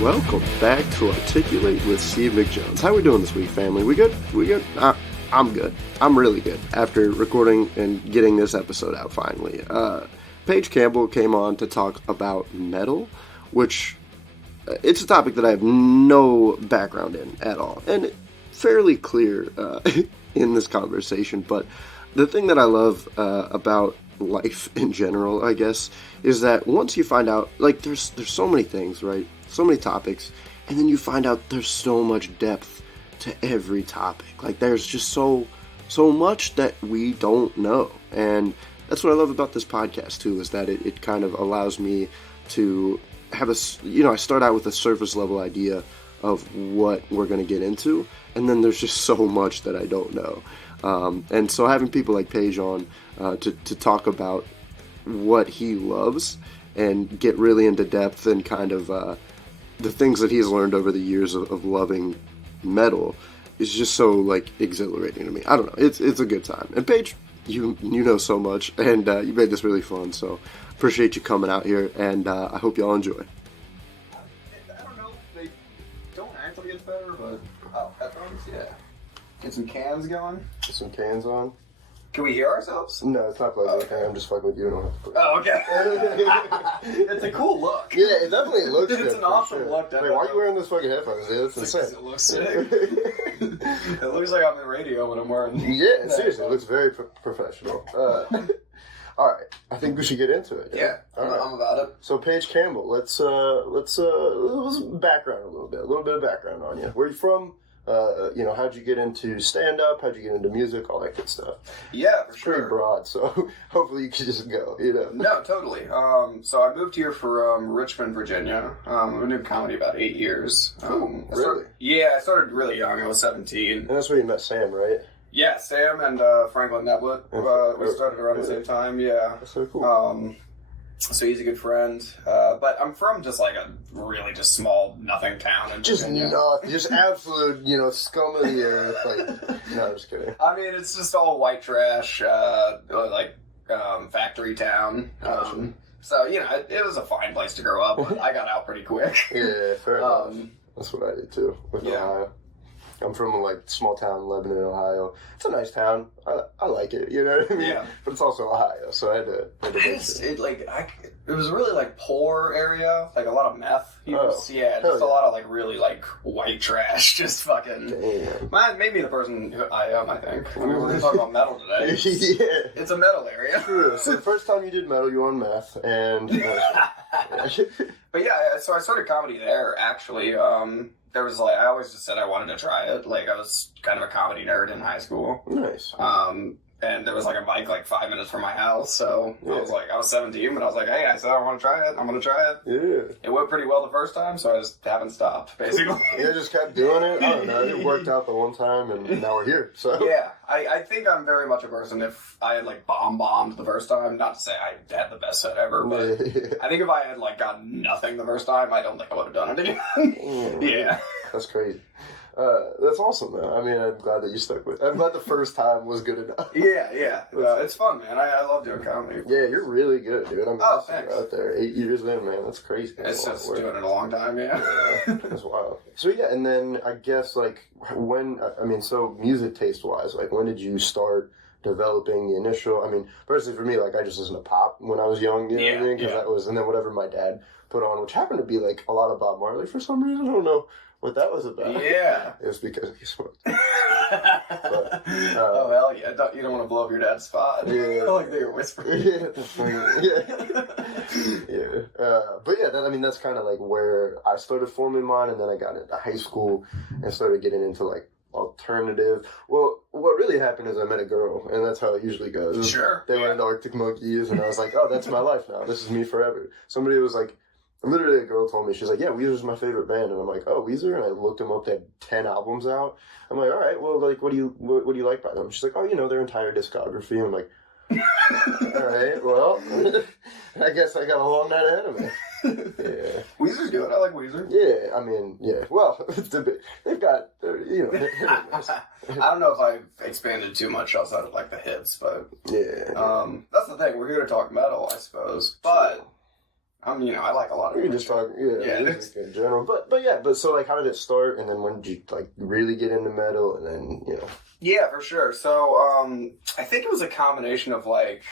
Welcome back to Articulate with Steve McJones. How we doing this week, family? We good? We good? I'm good. I'm really good after recording and getting this episode out finally. Paige Campbell came on to talk about metal, which it's a topic that I have no background in at all, and it's fairly clear in this conversation. But the thing that I love about life in general, I guess, is that once you find out, like, there's so many things, right? So many topics, and then you find out there's so much depth to every topic. Like, there's just so much that we don't know, and that's what I love about this podcast too, is that it kind of allows me to have I start out with a surface level idea of what we're going to get into, and then there's just so much that I don't know. And so having people like Paige on to talk about what he loves and get really into depth and kind of the things that he's learned over the years of loving metal is just so, like, exhilarating to me. I don't know. It's a good time. And Paige, you know so much, and you made this really fun, so appreciate you coming out here, and I hope y'all enjoy. I don't know. They don't actually get better, but headphones, yeah. Get some cans going. Get some cans on. Can we hear ourselves? No, it's not plugged. Okay, I'm just fucking with you. I don't have to put it. Oh, okay. It's a cool look. Yeah, it definitely looks good. It's an awesome look. Wait, why are you wearing those fucking headphones, dude? It's insane. It looks sick. It looks like I'm in radio when I'm wearing. Yeah, seriously, it looks very professional. All right, I think we should get into it. Yeah, I'm about it. So, Paige Campbell, let's background a little bit of background on you. Where are you from? How'd you get into stand-up? How'd you get into music? All that good stuff. Yeah, for sure. Pretty broad, so hopefully you can just go, No, totally. So I moved here from Richmond, Virginia. I've been doing comedy about 8 years. Really? I started really young. I was 17. And that's where you met Sam, right? Yeah, Sam and Franklin Neblett. We started around the same time, yeah. That's so cool. So he's a good friend. But I'm from just like a really just small nothing town in Virginia. Just absolute, scum of the earth. Like, no, I'm just kidding. I mean, it's just all white trash, factory town. So, it was a fine place to grow up, but I got out pretty quick. Yeah, fair enough. That's what I did too, with Ohio. I'm from a small town in Lebanon, Ohio. It's a nice town. I like it, you know what I mean? Yeah. But it's also Ohio, so I had to it was really like poor area, like a lot of meth use. A lot of really white trash, just fucking. Damn. Made me the person who I am, I think. I mean, we're going to talk about metal today. Yeah. It's a metal area. True. So the first time you did metal, you were on meth, and... But yeah, so I started comedy there, actually. There was I always just said I wanted to try it. I was kind of a comedy nerd in high school. Nice. And there was a mic 5 minutes from my house, so I was 17, but I was like, hey, I said I want to try it. I'm going to try it. Yeah. It went pretty well the first time, so I just haven't stopped, basically. Yeah, just kept doing it. I don't know. It worked out the one time, and now we're here. So yeah, I think I'm very much a person. If I had bombed the first time, not to say I had the best set ever, but I think if I had gotten nothing the first time, I don't think I would have done it again. Yeah. That's crazy. That's awesome, though. I mean, I'm glad that you stuck with it. I'm glad the first time was good enough. Yeah. It's fun, man. I love doing comedy. Yeah, you're really good, dude. I'm thanks. out there. 8 years in, man. That's crazy. It's just doing it a long time, yeah. That's wild. So, yeah, and then I guess, so music taste-wise, when did you start developing the initial? I mean, personally for me, I just listened to pop when I was young, you know what I mean? Because that was, and then whatever my dad put on, which happened to be a lot of Bob Marley for some reason. I don't know what that was about. Yeah. It was because he smoked. Oh, hell yeah. You don't want to blow up your dad's spot. Yeah. They were whispering. Yeah. But yeah, that's kind of where I started forming mine, and then I got into high school and started getting into alternative. Well, what really happened is I met a girl, and that's how it usually goes. Sure. They went into Arctic Monkeys, and I was like, oh, that's my life now. This is me forever. Somebody was literally a girl told me, she's like, yeah, Weezer's my favorite band. And I'm like, oh, Weezer? And I looked them up, they had 10 albums out. I'm like, all right, well, what do you like by them? She's like, oh, their entire discography. And I'm like, all right, well, I guess I got a long night ahead of me. Yeah. Weezer's good. I like Weezer. Yeah, I mean, yeah. Well, they've got, I don't know if I've expanded too much outside of the hits, but yeah. That's the thing. We're here to talk metal, I suppose. But I like a lot of We can just talk, music in general. But so, like, how did it start, and then when did you, like, really get into metal, and then, Yeah, for sure. So, I think it was a combination of, like,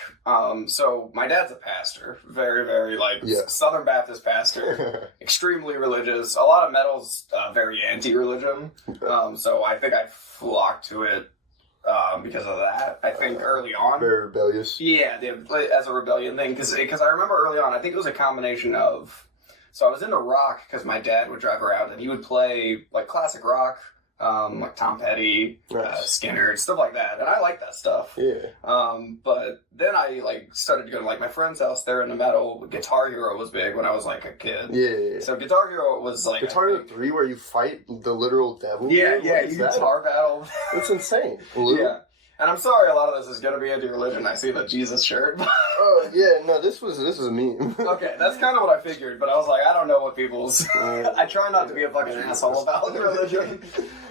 so my dad's a pastor, very, very, like, Southern Baptist pastor, extremely religious. A lot of metal's very anti-religion, so I think I flocked to it because of that. I think early on. Very rebellious. Yeah, as a rebellion thing, because I remember early on, I think it was a combination of, so I was into rock because my dad would drive around and he would play, like, classic rock, like Tom Petty, Skinner, stuff like that, and I like that stuff. Yeah. But then I, like, started to go to, like, my friend's house. They're into metal. Guitar Hero was big when I was, like, a kid. Yeah. So Guitar Hero was, like... Guitar Hero 3, where you fight the literal devil? Yeah, you guitar battle. That's insane. Yeah. And I'm sorry a lot of this is going to be anti-religion. I see the Jesus shirt. Oh, yeah, no, this was a meme. Okay, that's kind of what I figured, but I was like, I don't know what people's... I try not to be a fucking asshole about religion.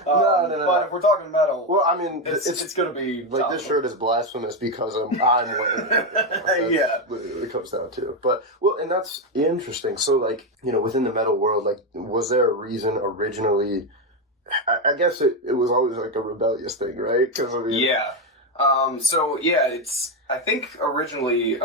No. But if we're talking metal, well, I mean, it's going to be... Like, this shirt is blasphemous because I'm wearing it. Yeah. Literally it comes down to. But, well, and that's interesting. So, like, within the metal world, like, was there a reason originally... I guess it was always, like, a rebellious thing, right? Cause, I mean, yeah. It's... I think originally...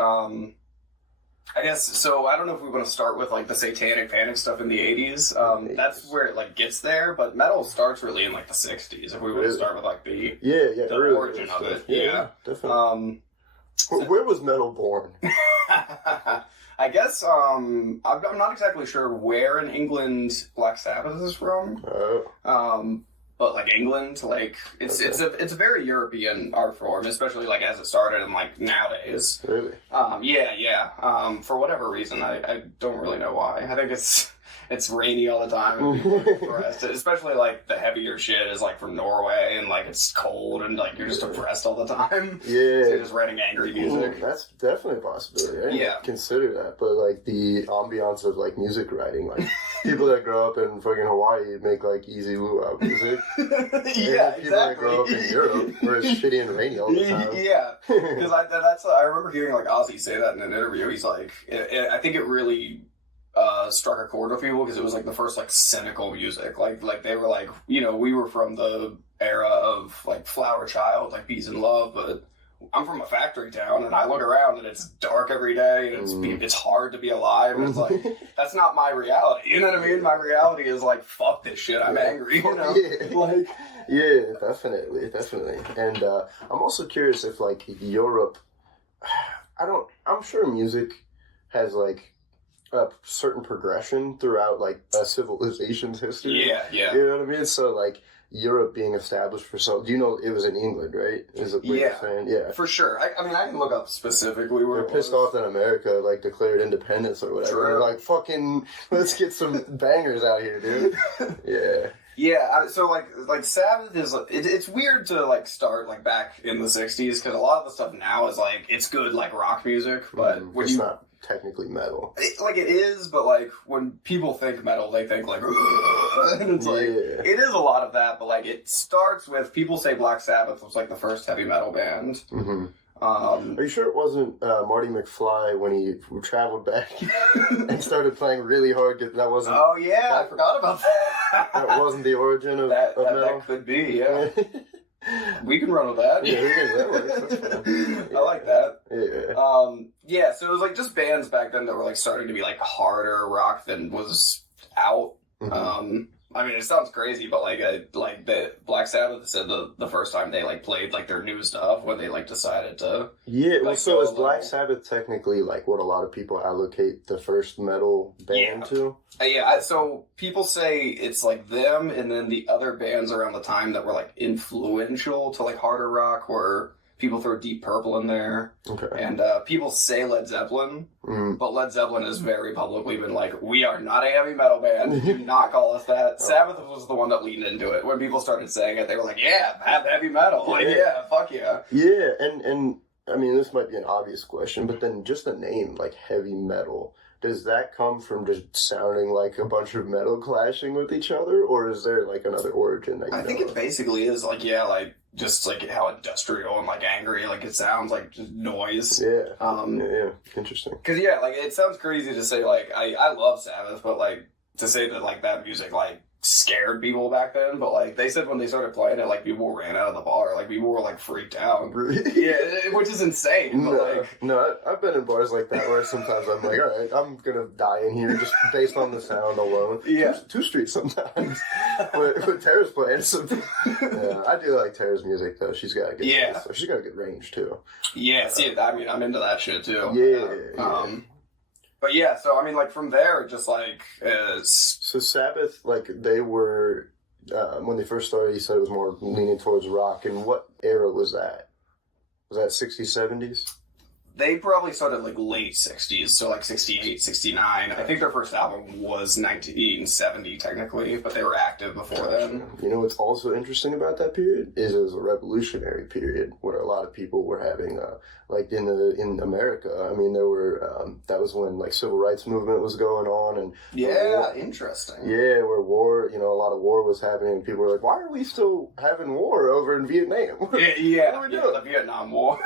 I guess, so I don't know if we want to start with, like, the satanic panic stuff in the 80s. That's where it, like, gets there, but metal starts really in, like, the 60s, if we want to start with, like, the really origin of it. Yeah, definitely. Where was metal born? I guess, I'm not exactly sure where in England Black Sabbath is from. But, like, England, like, it's a very European art form, especially, like, as it started and, like, nowadays. Really? Yeah. For whatever reason, I don't really know why. I think it's rainy all the time and people are depressed. Especially, like, the heavier shit is, like, from Norway and, like, it's cold and, like, you're just depressed all the time. Yeah. So you're just writing angry music. That's definitely a possibility. I didn't consider that. But, like, the ambiance of, like, music writing, like, people that grow up in fucking Hawaii make, like, easy luau music. People that grow up in Europe where it's shitty and rainy all the time. Yeah. Because I remember hearing, like, Ozzy say that in an interview. He's like, I think it really... struck a chord with people because it was like the first like cynical music, like they were like, we were from the era of like Flower Child, like Peace and Love, but I'm from a factory town and I look around and it's dark every day and it's hard to be alive and it's like that's not my reality, you know what I mean? My reality is like, fuck this shit, I'm angry, like definitely. And I'm also curious if like Europe, I'm sure music has like a certain progression throughout, like, a civilization's history. Yeah. You know what I mean? So, like, Europe being established for do you know it was in England, right? Is it what you're saying? Yeah. For sure. I mean, I can look up specifically where they're pissed off that America, like, declared independence or whatever. True. They're like, fucking, let's get some bangers out here, dude. Yeah. Yeah, so, like Sabbath is, it's weird to, like, start, like, back in the 60s, because a lot of the stuff now is, like, it's good, like, rock music, but when it's not technically metal. It is, but, like, when people think metal, they think, like, and it's, like, it is a lot of that, but, like, it starts with, people say Black Sabbath was, like, the first heavy metal band. Mm-hmm. Are you sure it wasn't Marty McFly when he traveled back and started playing really hard? That wasn't... Oh, yeah, I forgot about that. That wasn't the origin of metal? That could be, yeah. We can run with that. Yeah, that works. I like that. Yeah. So it was like just bands back then that were like starting to be like harder rock than was out. Mm-hmm. I mean, it sounds crazy, but like the Black Sabbath said the first time they like played like their new stuff when they like decided to. Yeah, well, so is Black Sabbath technically like what a lot of people allocate the first metal band to? So people say it's like them, and then the other bands around the time that were like influential to like harder rock were. People throw Deep Purple in there. Okay. And people say Led Zeppelin, but Led Zeppelin has very publicly been like, we are not a heavy metal band. Do not call us that. Sabbath was the one that leaned into it. When people started saying it, they were like, yeah, have heavy metal. Like, fuck yeah. Yeah, and I mean, this might be an obvious question, but then just the name, like, heavy metal. does that come from just sounding like a bunch of metal clashing with each other, or is there like another origin that you I think it basically is like, yeah, like just like how industrial and like angry, like it sounds like just noise. Yeah. Yeah. Interesting. Because yeah, like it sounds crazy to say like I love Sabbath, but like to say that like that music like scared people back then, but like they said when they started playing it, like people ran out of the bar, like people were like freaked out. Really? Yeah, which is insane. But, I've been in bars like that where sometimes I'm like, all right, I'm gonna die in here just based on the sound alone. Yeah, two streets sometimes. But Tara's playing some. Yeah, I do like Tara's music though. She's got a good voice, so she's got a good range too. Yeah, see, I mean, I'm into that shit too. Yeah. But yeah, so I mean, like from there, just like So Sabbath, like they were when they first started. You said it was more leaning towards rock. And what era was that? Was that 60s, 70s? They probably started like late 60s, so like 68, 69. I think their first album was 1970 technically, but they were active before then. You know what's also interesting about that period is it was a revolutionary period where a lot of people were having, like in America. I mean, there were that was when like civil rights movement was going on, and interesting. Yeah, where war, a lot of war was happening, and people were like, "Why are we still having war over in Vietnam?" The Vietnam War.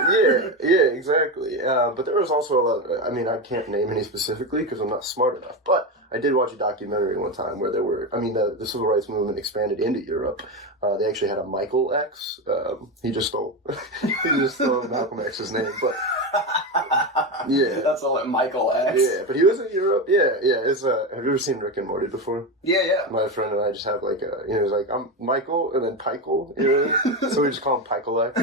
Yeah, exactly. But there was also a lot. I mean, I can't name any specifically because I'm not smart enough. But I did watch a documentary one time where there were. I mean, the civil rights movement expanded into Europe. They actually had a Michael X. He just stole. Malcolm X's name, but yeah, that's Michael X. Yeah, but he was in Europe. Yeah. It's have you ever seen Rick and Morty before? Yeah. My friend and I just have like he's like, I'm Michael and then Pikel, so we just call him Pikel X.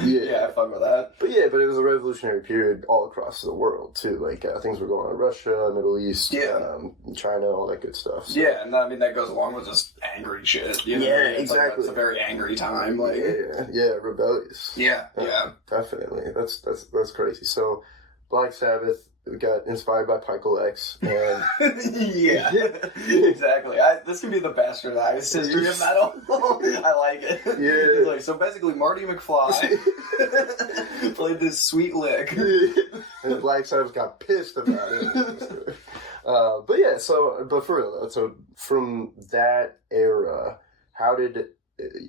Yeah, I fuck with that. But it was a revolutionary period all across the world too. Like things were going on in Russia, Middle East, China, all that good stuff. So. Yeah, and I mean that goes along with just angry shit. Exactly. It's a very angry time. Like rebellious. Yeah, definitely. That's crazy. So, Black Sabbath got inspired by Pikel X, and yeah, exactly. This could be the bastardized history of metal. I like it. Yeah. Like, so basically, Marty McFly played this sweet lick, and Black Sabbath got pissed about it. But for real though, so from that era, how did it,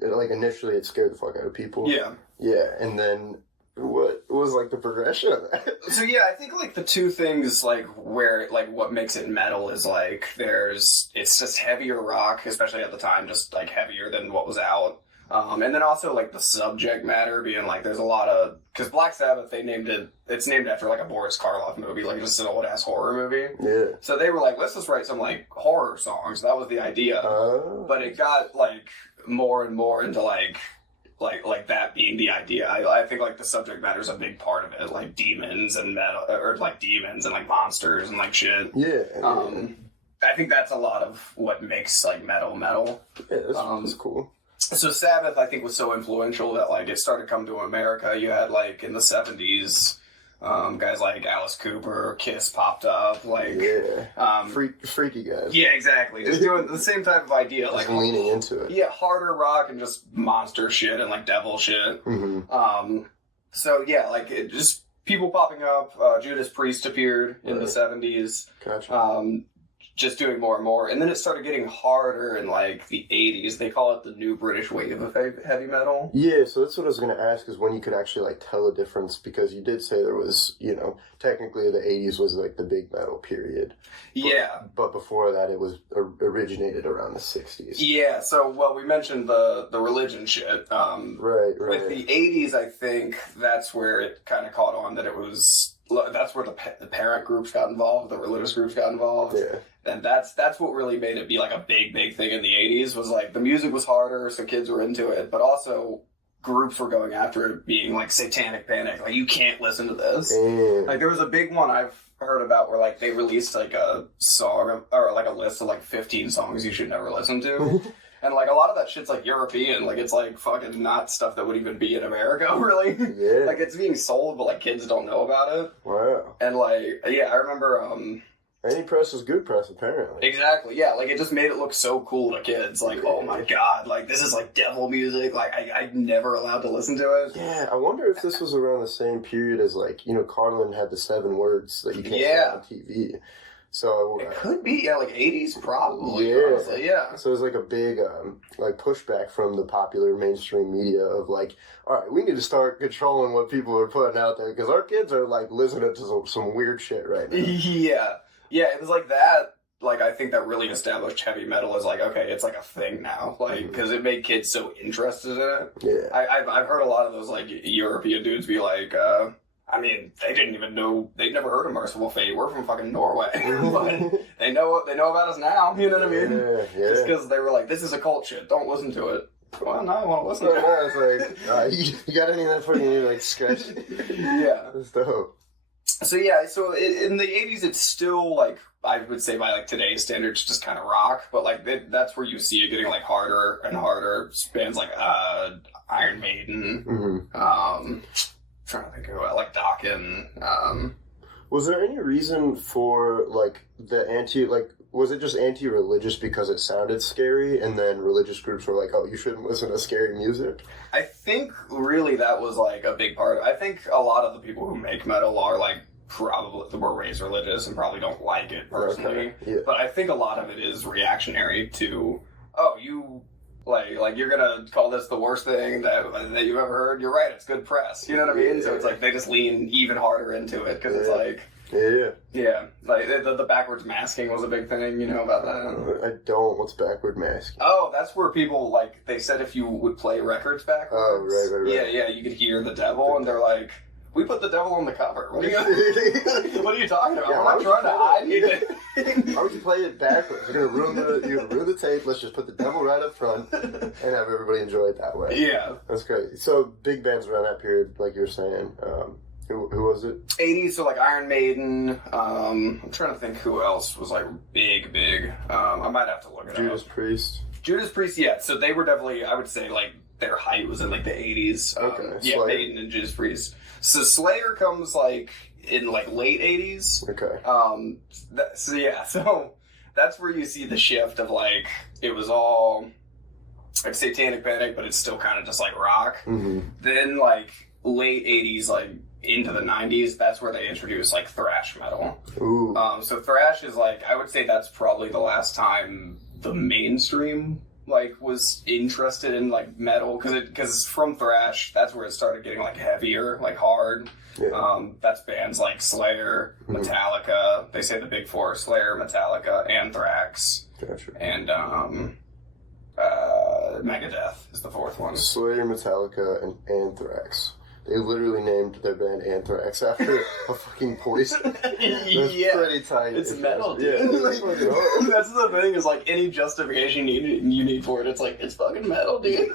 like initially it scared the fuck out of people? Yeah, and then what was like the progression of that? So yeah, I think like the two things like where like what makes it metal is like it's just heavier rock, especially at the time, just like heavier than what was out. And then also like the subject matter being like there's a lot of because Black Sabbath it's named after like a Boris Karloff movie, like just an old ass horror movie. Yeah. So they were like, let's just write some like horror songs. That was the idea. But it got like more and more into like that being the idea. I think like the subject matter is a big part of it, like demons and metal, or like demons and like monsters and like shit. Yeah. I think that's a lot of what makes like metal. Yeah, that's cool. So Sabbath, I think, was so influential that like it started coming to America. You had like in the 70s, guys like Alice Cooper, Kiss popped up, like freaky guys. Yeah, exactly. Just doing the same type of idea, just like leaning into it. Yeah, harder rock and just monster shit and like devil shit. Mm-hmm. So yeah, like it just people popping up. Judas Priest appeared in the 70s. Gotcha. Just doing more and more. And then it started getting harder in, like, the 80s. They call it the new British wave of heavy metal. Yeah, so that's what I was going to ask, is when you could actually, like, tell a difference, because you did say there was, technically the 80s was, like, the big metal period. But before that, it was originated around the 60s. Yeah, so, well, we mentioned the religion shit. Right. With the 80s, I think that's where it kind of caught on that it was... That's where the parent groups got involved, the religious groups got involved. Yeah. And that's what really made it be like a big thing in the 80s, was like the music was harder, so kids were into it, but also groups were going after it being like satanic panic. Like, you can't listen to this. Like, there was a big one I've heard about where like they released like a song or like a list of like 15 songs you should never listen to. And, like, a lot of that shit's, like, European. Like, it's, like, fucking not stuff that would even be in America, really. Yeah. Like, it's being sold, but, like, kids don't know about it. Wow. And, like, yeah, I remember, Any press is good press, apparently. Exactly, yeah. Like, it just made it look so cool to kids. Like, oh my god, like, this is like devil music. Like, I'm never allowed to listen to it. Yeah, I wonder if this was around the same period as, like, Carlin had the 7 words that you can't say on TV. So it could be, yeah, like 80s probably. Yeah, honestly, yeah. So it was like a big like pushback from the popular mainstream media of like, all right, we need to start controlling what people are putting out there because our kids are like listening to some weird shit right now. Yeah, it was like that. Like, I think that really established heavy metal as like, okay, it's like a thing now, like, because it made kids so interested in it. Yeah, I've heard a lot of those like European dudes be like, I mean, they didn't even know, they'd never heard of Merciful Fate. We're from fucking Norway. But they know about us now, you know what I mean? Yeah. Just because they were like, this is a cult shit, don't listen to it. Well, no, I want to listen to it. It's like, you got anything for you, like, sketch? Yeah. That's dope. So, yeah, in the 80s, it's still, like, I would say by, like, today's standards, just kind of rock. But, like, that's where you see it getting, like, harder and harder. Bands like Iron Maiden, trying to think of like Dokken. Was there any reason for like was it just anti-religious because it sounded scary and then religious groups were like, oh, you shouldn't listen to scary music? I think really that was like a big part. I think a lot of the people who make metal are like probably were raised religious and probably don't like it personally. Okay. Yeah. But I think a lot of it is reactionary to, oh, you like you're gonna call this the worst thing that you've ever heard? You're right, it's good press. You know what I mean? So it's like they just lean even harder into it because it's like, yeah, like the backwards masking was a big thing. You know about that? I don't. What's backward masking? Oh, that's where people like they said if you would play records backwards. Oh, right. Yeah, you could hear the devil, and they're like, we put the devil on the cover. What are you talking about? Yeah, I'm not trying to hide anything. Why would you play it backwards? You're gonna ruin the tape. Let's just put the devil right up front and have everybody enjoy it that way. Yeah, that's crazy. So big bands around that period, like you were saying. Who was it? 80s, so like Iron Maiden. I'm trying to think who else was like big. I might have to look it up. Judas Priest. Judas Priest, yeah. So they were definitely, I would say, like their height was in like the 80s. Okay. Yeah, Slayer. Maiden and Judas Priest. So Slayer comes like in like late 80s. Okay. So that's where you see the shift of like it was all like Satanic Panic, but it's still kind of just like rock. Mm-hmm. Then like late 80s, like into the 90s, that's where they introduced like thrash metal. Ooh. So thrash is like, I would say that's probably the last time the mainstream like was interested in like metal, because from thrash that's where it started getting like heavier, like hard. Yeah. That's bands like Slayer, Metallica. They say the big four: Slayer, Metallica, Anthrax, Gotcha. and Megadeth is the fourth one. Slayer, Metallica, and Anthrax. They literally named their band Anthrax after a fucking poison. That's pretty tight. It's metal, dude. Yeah, like, that's the thing, is like any justification you need for it, it's like, it's fucking metal, dude.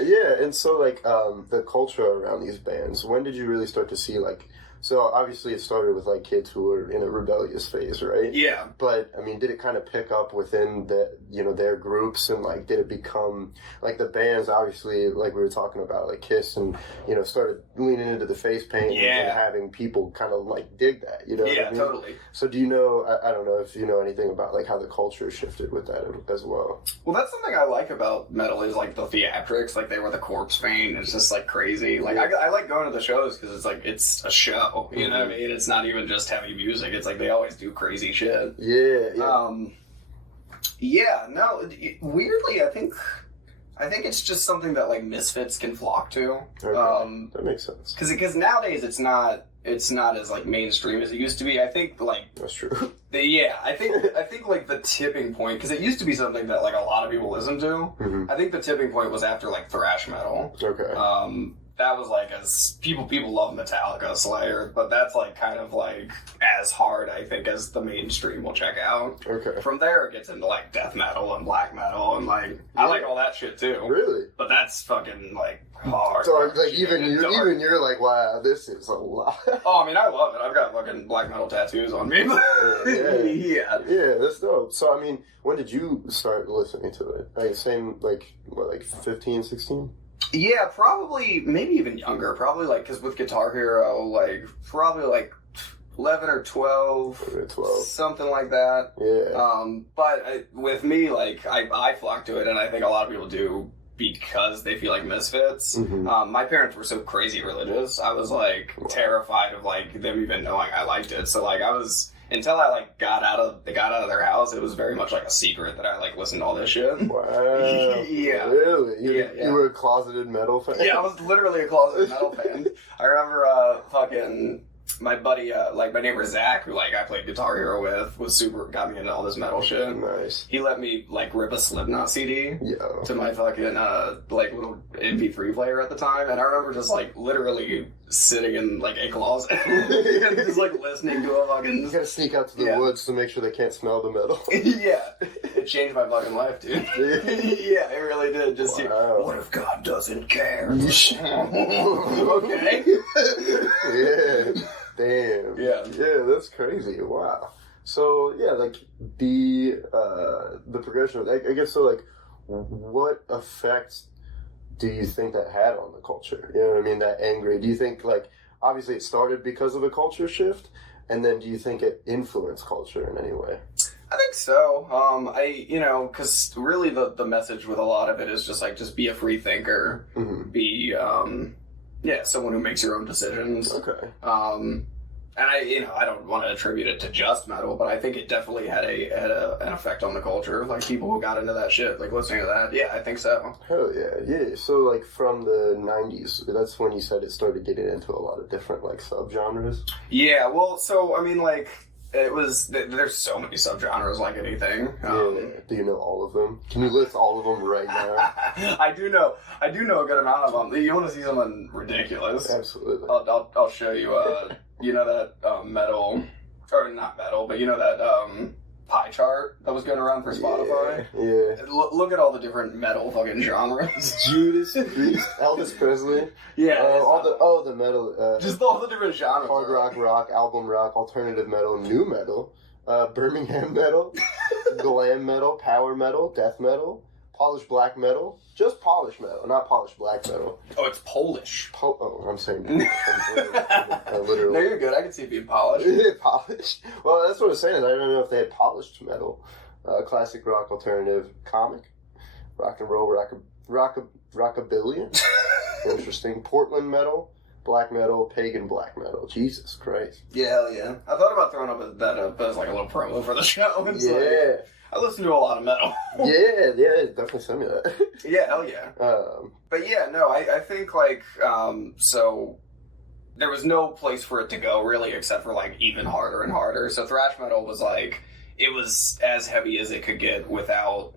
Yeah. And so like the culture around these bands, when did you really start to see like, so obviously it started with like kids who were in a rebellious phase, right? Yeah. But I mean, did it kind of pick up within their groups, and like did it become like the bands, obviously, like we were talking about, like Kiss, and started leaning into the face paint and having people kind of like dig that, Yeah, what I mean? totally. So do you know, I don't know if you know anything about like how the culture shifted with that as well. Well, that's something I like about metal is like the theatrics, like they were the corpse paint. It's just like crazy. Like I like going to the shows because it's like, it's a show. You know what I mean? It's not even just heavy music. It's like they always do crazy shit. Yeah. Weirdly, I think it's just something that like misfits can flock to. Okay. That makes sense. Because nowadays it's not as like mainstream as it used to be. I think like that's true. I think like the tipping point, because it used to be something that like a lot of people listened to. Mm-hmm. I think the tipping point was after like thrash metal. Okay. That was like, as people love Metallica, Slayer, but that's like kind of like as hard, I think, as the mainstream will check out. Okay. From there it gets into like death metal and black metal, and like I like all that shit too. Really? But that's fucking like hard. So like even you're like, wow, this is a lot. Oh, I mean, I love it. I've got fucking black metal tattoos on me. Yeah, that's dope. So I mean, when did you start listening to it? Like same like 15, 16? Yeah, probably, maybe even younger. Probably, like, because with Guitar Hero, like, probably, like, 11 or 12. 12. Something like that. Yeah. But with me, like, I flock to it, and I think a lot of people do because they feel like misfits. Mm-hmm. My parents were so crazy religious. I was, like, terrified of, like, them even knowing I liked it. So, like, I was... Until I, like, got out of their house, it was very much, like, a secret that I, like, listened to all this shit. Wow. Yeah. Really? Yeah. You were a closeted metal fan? Yeah, I was literally a closeted metal fan. I remember, my buddy, like, my neighbor Zach, who, like, I played Guitar Hero with, got me into all this metal shit. Nice. He let me, like, rip a Slipknot CD to my fucking, like, little MP3 player at the time, and I remember just, like, literally sitting in, like, a closet and just, like, listening to a fucking... You gotta sneak out to the woods to make sure they can't smell the metal. Yeah. It changed my fucking life, dude. Yeah, it really did. Just what if God doesn't care? Okay. Yeah. Damn. Yeah. Yeah, that's crazy. Wow. So, yeah, like, the progression, I guess, so, like, what effect do you think that had on the culture? You know what I mean? That angry. Do you think, like, obviously it started because of a culture shift, and then do you think it influenced culture in any way? I think so. Because really the message with a lot of it is just, like, just be a free thinker. Mm-hmm. Be, someone who makes your own decisions. Okay. And I don't want to attribute it to just metal, but I think it definitely had an effect on the culture. Like, people who got into that shit, like, listening to that. Yeah, I think so. Hell yeah. Yeah. So, like, from the 90s, that's when you said it started getting into a lot of different, like, subgenres? Yeah, well, so, I mean, like, there's so many subgenres like anything. Do you know all of them? Can you list all of them right now? I do know a good amount of them. You want to see something ridiculous? Absolutely. I'll show you, you know that metal, or not metal, but you know that pie chart that was going around for Spotify? Yeah. Look at all the different metal fucking genres. Judas Priest, Elvis Presley. Yeah. The metal. Just all the different genres. Hard rock, album rock, alternative metal, new metal, Birmingham metal, glam metal, power metal, death metal, polished black metal, just polished metal, not polished black metal. Oh, it's Polish. I'm saying literally. No, you're good. I can see it being polished. Polished? Well, that's what I was saying. I don't know if they had polished metal. Classic rock, alternative, comic, rock and roll, rockabilly. Interesting. Portland metal, black metal, pagan black metal. Jesus Christ. Yeah, hell yeah. I thought about throwing that up as like a little promo for the show. It's yeah. Like, I listen to a lot of metal. yeah, definitely send me that. Yeah, hell yeah. But yeah, no, I think like, so there was no place for it to go really except for like even harder and harder. So thrash metal was like, it was as heavy as it could get without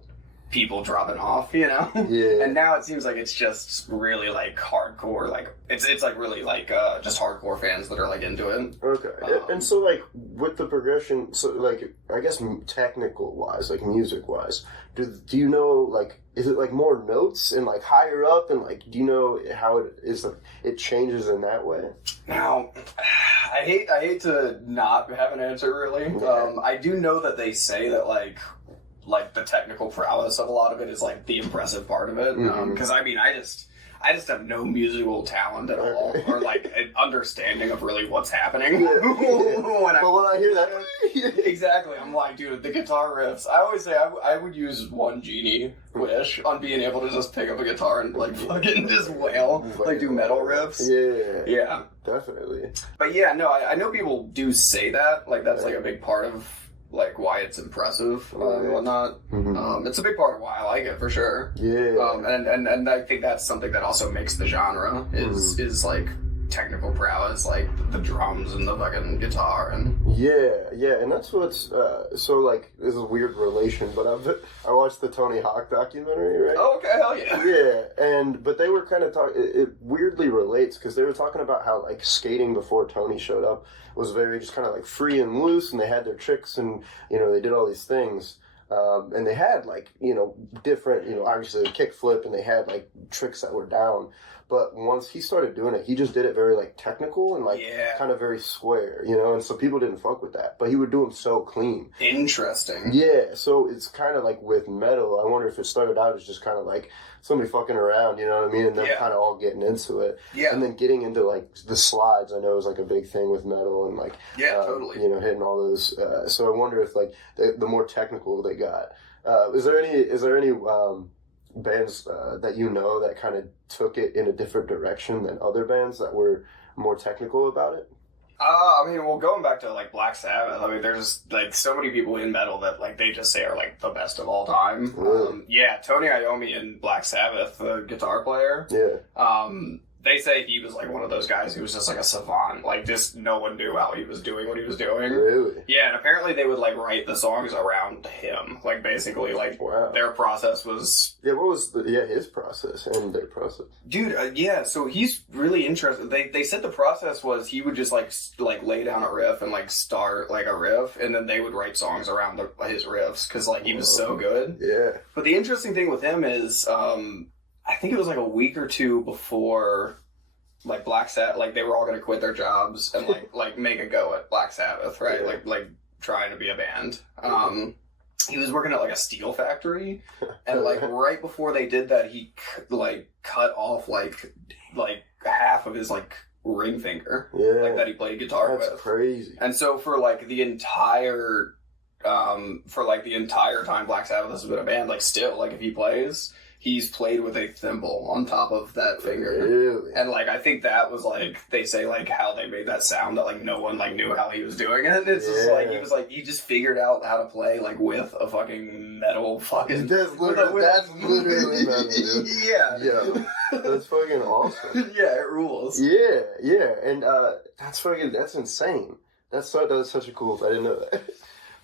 people dropping off, you know? Yeah. And now it seems like it's just really like hardcore, like it's like really like just hardcore fans that are like into it. Okay. And so like with the progression, so like I guess technical wise, like music wise, do you know like is it like more notes and like higher up and like do you know how it is like it changes in that way? Now, I hate to not have an answer really. Okay. I do know that they say that like the technical prowess of a lot of it is like the impressive part of it. Because I mean, I just have no musical talent at all, or like an understanding of really what's happening. When I hear that, exactly, I'm like, dude, the guitar riffs. I always say I would use one genie wish on being able to just pick up a guitar and like fucking just wail, like do metal riffs. Yeah, definitely. But yeah, no, I know people do say that, like that's like a big part of like why it's impressive and whatnot. It's a big part of why I like it for sure. Yeah. And I think that's something that also makes the genre is like technical prowess, like the drums and the fucking guitar and yeah, and that's what's so like this is a weird relation, but I watched the Tony Hawk documentary, right? Oh, okay, hell yeah. Yeah, but they were kind of talking. It weirdly relates because they were talking about how like skating before Tony showed up was very just kind of like free and loose, and they had their tricks, and you know they did all these things. And they had like, you know, different, you know, obviously a kickflip and they had like tricks that were down. But once he started doing it, he just did it very like technical and like kind of very square, you know. And so people didn't fuck with that, but he would do them so clean. Interesting. Yeah, so it's kind of like with metal. I wonder if it started out as just kind of like somebody fucking around, you know what I mean, and them kind of all getting into it. Yeah. And then getting into like the slides, I know is like a big thing with metal and like totally. You know, hitting all those. So I wonder if like the more technical they got. Is there any bands that you know that kind of took it in a different direction than other bands that were more technical about it? I mean, well, going back to like Black Sabbath, I mean, there's like so many people in metal that like they just say are like the best of all time. Really? Tony Iommi in Black Sabbath, the guitar player. Yeah. They say he was like one of those guys who was just like a savant. Like, just no one knew how he was doing what he was doing. Really? Yeah, and apparently they would like write the songs around him. Like, basically, like their process was. Yeah, what was his process and their process? Dude, so he's really interesting. They said the process was he would just like lay down a riff and like start like a riff, and then they would write songs around his riffs because like he was so good. Yeah. But the interesting thing with him is, I think it was like a week or two before, like Black Sabbath, like they were all gonna quit their jobs and like make a go at Black Sabbath, right? Yeah. Like trying to be a band. He was working at like a steel factory, and like right before they did that, he like cut off like half of his like ring finger, like that he played guitar with. That's crazy. And so for the entire time Black Sabbath has been a band, like still like if he plays. He's played with a thimble on top of that finger. Really? And, like, I think that was, like, they say, like, how they made that sound that, like, no one, like, knew how he was doing it. It's just, like, he just figured out how to play, like, with a fucking metal fucking... That's literally metal, dude. Yeah. That's fucking awesome. Yeah, it rules. Yeah. And, that's insane. That's such a cool... I didn't know that.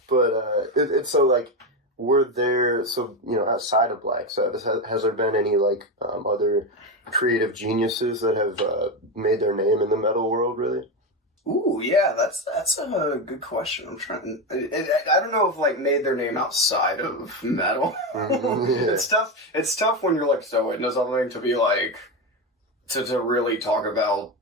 But, it's so, like... Were there, so, you know, outside of Black Sabbath, has there been any, like, other creative geniuses that have made their name in the metal world, really? Ooh, yeah, that's a good question. I'm trying. I don't know if like made their name outside of metal. Yeah. It's tough when you're like so into something to be like to really talk about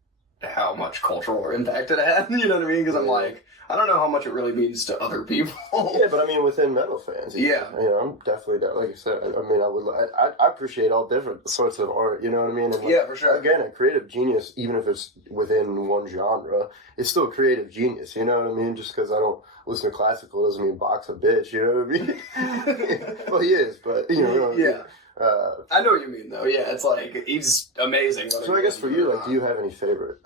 how much cultural impact it had. You know what I mean? Because I'm like, I don't know how much it really means to other people. Yeah, but I mean, within metal fans, you know, I'm definitely like I said. I mean, I appreciate all different sorts of art. You know what I mean? And yeah, for sure. Again, a creative genius, even if it's within one genre, it's still a creative genius. You know what I mean? Just because I don't listen to classical doesn't mean Bach's a bitch. You know what I mean? Well, he is, but you know. Yeah. I know what you mean, though. Yeah, it's like he's amazing. So I guess for you, like, do you have any favorite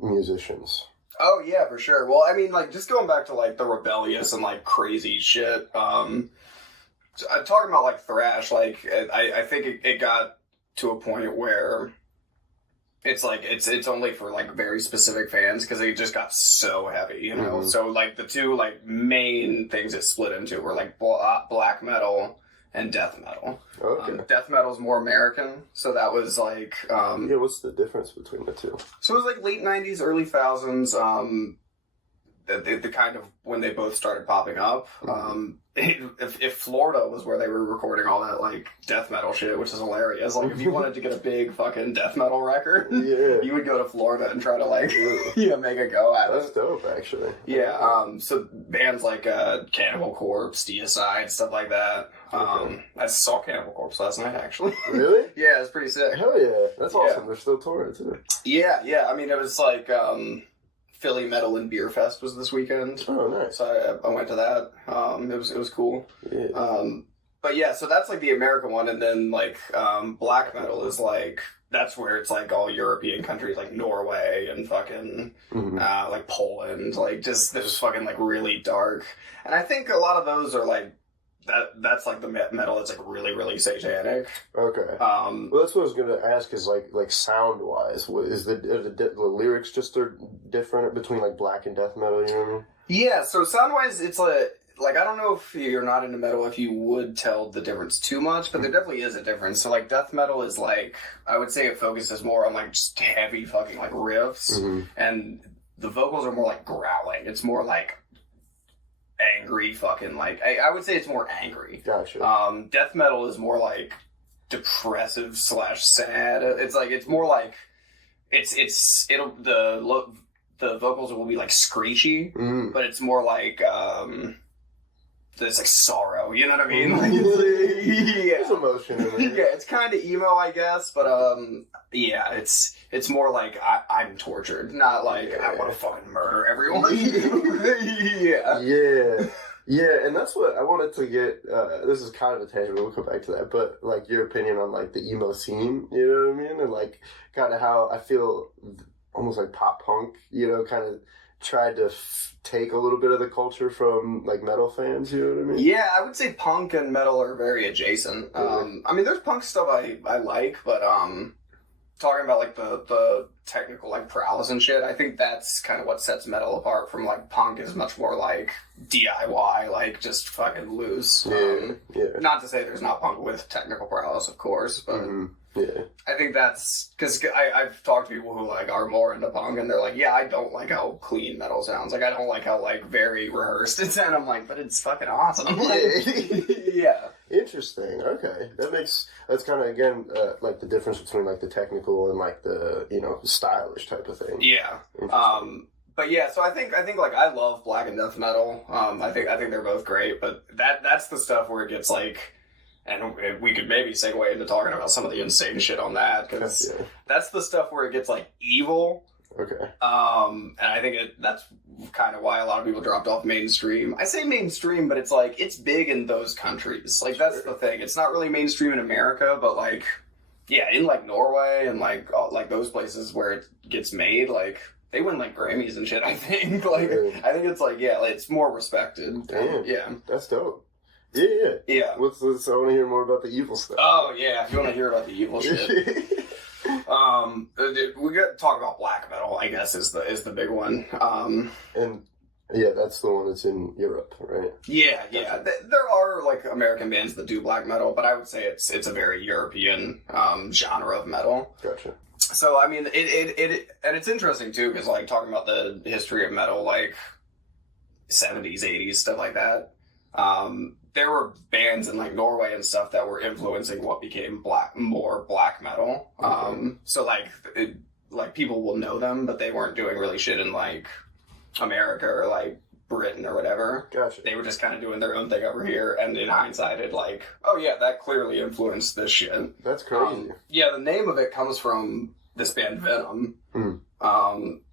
musicians? Oh yeah, for sure. Well, I mean, like, just going back to like the rebellious and like crazy shit. Talking about like thrash, like I think it got to a point where it's like it's only for like very specific fans because it just got so heavy, you know. Mm-hmm. So like the two like main things it split into were like black metal and death metal. Okay. Death metal is more American, so that was like... yeah, what's the difference between the two? So it was like late 90s, early 2000s, the kind of when they both started popping up. Mm-hmm. If Florida was where they were recording all that like death metal shit, which is hilarious. Like if you wanted to get a big fucking death metal record, you would go to Florida and try to like make a go at it. That's dope, actually. Yeah. So bands like Cannibal Corpse, Deicide, stuff like that. I saw Cannibal Corpse last night, actually. Really? Yeah, it's pretty sick. Hell yeah, that's awesome. They're still touring too. Yeah. I mean, it was like. Philly Metal and Beer Fest was this weekend. Oh, nice. So I went to that. It was cool. Yeah. But yeah, so that's like the American one, and then like black metal is like that's where it's like all European countries like Norway and fucking like Poland, like just fucking like really dark. And I think a lot of those are like that's like the metal that's like really, really satanic. Okay. Well, that's what I was gonna ask. Is like sound wise, is the lyrics just are different between like black and death metal? You know what I mean? Yeah. So sound wise, it's like I don't know if you're not into metal if you would tell the difference too much, but there definitely is a difference. So like death metal is like I would say it focuses more on like just heavy fucking like riffs, and the vocals are more like growling. It's more like angry fucking like I would say it's more angry. Gotcha. Death metal is more like depressive / sad. It's like, it's more like, the vocals will be like screechy, but it's more like, there's like sorrow, you know what I mean? Like, There's emotion in it. Yeah, it's kind of emo, I guess, but yeah, it's more like I'm tortured, not like I want to fucking murder everyone. Yeah, and that's what I wanted to get. This is kind of a tangent. We'll come back to that, but like your opinion on like the emo scene, you know what I mean, and like kind of how I feel almost like pop punk, you know, kind of tried to take a little bit of the culture from like metal fans, you know what I mean? Yeah, I would say punk and metal are very adjacent. I mean, there's punk stuff I like, but talking about like the technical like prowess and shit, I think that's kind of what sets metal apart from like punk is much more like DIY, like just fucking loose. Not to say there's not punk with technical prowess, of course, but I think that's because I've talked to people who like are more into punk and they're like, yeah, I don't like how clean metal sounds. Like I don't like how like very rehearsed it's, and I'm like, but it's fucking awesome. Yeah. Interesting. Okay, that's kind of again like the difference between like the technical and like the, you know, stylish type of thing. Yeah. But yeah, so I think like I love black and death metal. I think they're both great, but that's the stuff where it gets like, and we could maybe segue into talking about some of the insane shit on that, because that's the stuff where it gets like evil. Okay. And I think that's kind of why a lot of people dropped off mainstream. I say mainstream, but it's like, it's big in those countries. Like, that's the thing. It's not really mainstream in America, but like, yeah, in like Norway and like those places where it gets made, like, they win like Grammys and shit, I think. Like, I think it's like, yeah, like, it's more respected. Damn. Yeah. That's dope. Yeah. Let's I want to hear more about the evil stuff. Oh, yeah. If you want to hear about the evil shit. We got to talk about black metal, I guess, is the big one. And yeah, that's the one that's in Europe, right? Yeah. There are like American bands that do black metal, but I would say it's a very European genre of metal. Gotcha. So I mean, it and it's interesting too, because like talking about the history of metal, like 70s, 80s, stuff like that. There were bands in like Norway and stuff that were influencing what became more black metal. So like people will know them, but they weren't doing really shit in like America or like Britain or whatever. Gotcha. They were just kind of doing their own thing over here, and in hindsight, it like, oh yeah, that clearly influenced this shit. That's crazy. Yeah, the name of it comes from this band Venom.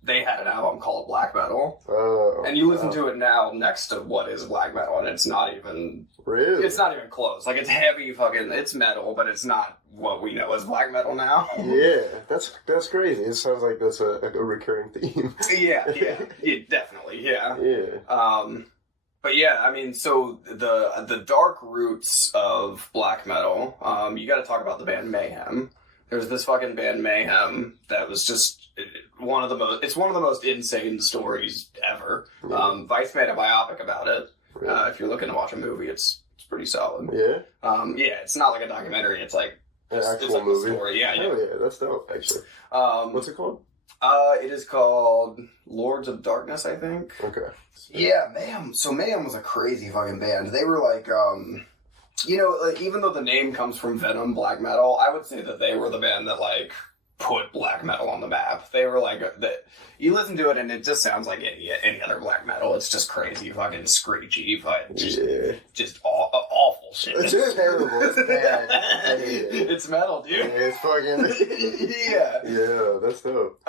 They had an album called Black Metal. Oh, and you listen to it now next to what is black metal, and it's not even... Really? It's not even close. Like, it's heavy fucking... It's metal, but it's not what we know as black metal now. Yeah, that's crazy. It sounds like that's a recurring theme. Yeah, definitely, yeah. But yeah, I mean, so the dark roots of black metal, you gotta talk about the band Mayhem. There's this fucking band Mayhem that was just one of the most insane stories ever. Vice made a biopic about it. Really? If you're looking to watch a movie, it's pretty solid. Yeah? Yeah, it's not like a documentary, it's like an actual it's like movie. A story. Yeah. Oh yeah, that's dope actually. What's it called? It is called Lords of Darkness, I think. Okay. Yeah, Mayhem. So Mayhem was a crazy fucking band. They were like, you know, like, even though the name comes from Venom black metal, I would say that they were the band that like put black metal on the map. They were like that. You listen to it and it just sounds like any other black metal. It's just crazy, fucking screechy, just awful shit. It's terrible. It's bad. It's metal, dude. It's fucking yeah. That's dope.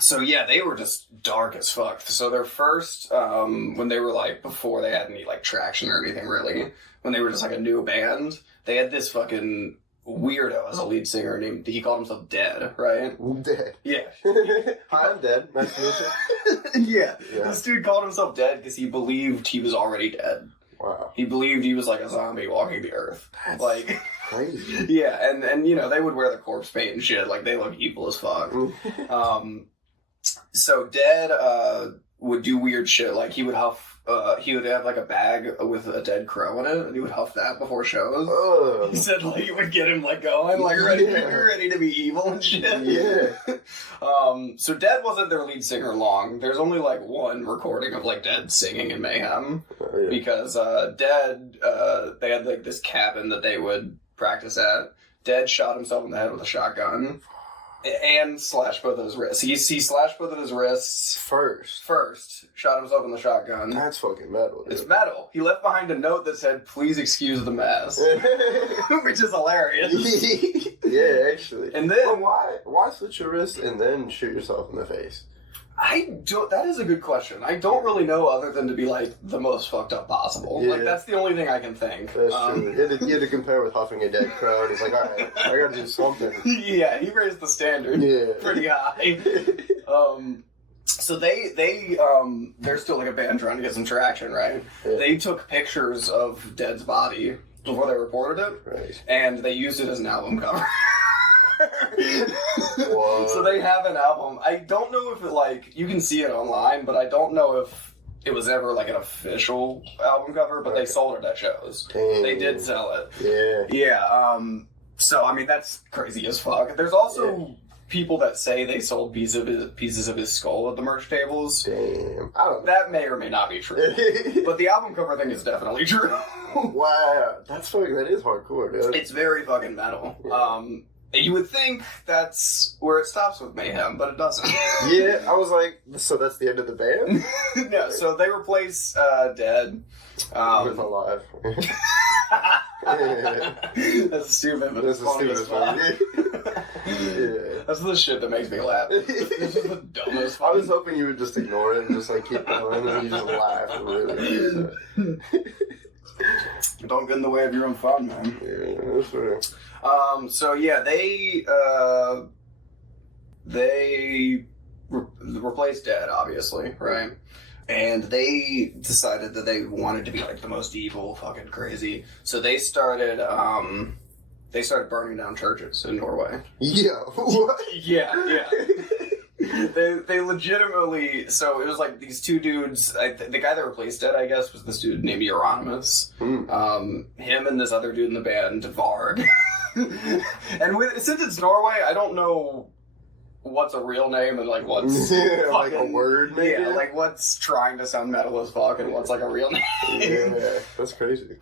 So yeah, they were just dark as fuck. So their first, when they were like, before they had any like traction or anything really, when they were just like a new band, they had this fucking weirdo as a lead singer he called himself Dead, right? Dead. Yeah. Hi, I'm Dead. Nice to meet you. Yeah. This dude called himself Dead because he believed he was already dead. Wow. He believed he was like a zombie walking the earth. That's like crazy. Yeah, and you know, they would wear the corpse paint and shit, like they look evil as fuck. So Dead would do weird shit, like he would have like a bag with a dead crow in it, and he would huff that before shows. He said like it would get him like going, like ready to be evil and shit. Yeah. So Dead wasn't their lead singer long. There's only like one recording of like Dead singing in Mayhem, because Dead they had like this cabin that they would practice at. Dead shot himself in the head with a shotgun. And slashed both of his wrists. He slashed both of his wrists. First. Shot himself in the shotgun. That's fucking metal, dude. It's metal. He left behind a note that said, "Please excuse the mess." Which is hilarious. Yeah, actually. And then... But why slit your wrist and then shoot yourself in the face? That is a good question. I don't really know other than to be, like, the most fucked up possible. Yeah. Like, that's the only thing I can think. That's true. You had to compare with huffing a dead crow, and he's like, alright, I gotta do something. Yeah, he raised the standard pretty high. So they're still like a band trying to get some traction, right? Yeah. They took pictures of Dead's body before they reported it, right. And they used it as an album cover. Whoa. So they have an album. I don't know if it, like, you can see it online, but I don't know if it was ever like an official album cover, but they sold it at shows. Dang. They did sell it. Yeah. So, I mean, that's crazy as fuck. There's also people that say they sold pieces of his skull at the merch tables. Damn. I don't know. That may or may not be true. But the album cover thing is definitely true. Wow. That is hardcore, dude. It's very fucking metal. Yeah. You would think that's where it stops with Mayhem, but it doesn't. Yeah, I was like, so that's the end of the band? No, so they replace Dead. With Alive. That's stupid, but it's funny as fuck. Yeah. That's the shit that makes me laugh. This is the dumbest. I was hoping you would just ignore it and just like keep going and you just laugh. Really. Don't get in the way of your own fun, man. Yeah, that's fair. So yeah, they replaced Dead, obviously, right? And they decided that they wanted to be like the most evil, fucking crazy. So they started burning down churches in Norway. Yeah. What? Yeah. They legitimately, so it was like these two dudes, the guy that replaced Dead, I guess, was this dude named Euronymous. Him and this other dude in the band, Varg. And since it's Norway, I don't know what's a real name and like what's fucking, like a word maybe? Yeah, like what's trying to sound metal as fuck and what's like a real name. Yeah, that's crazy.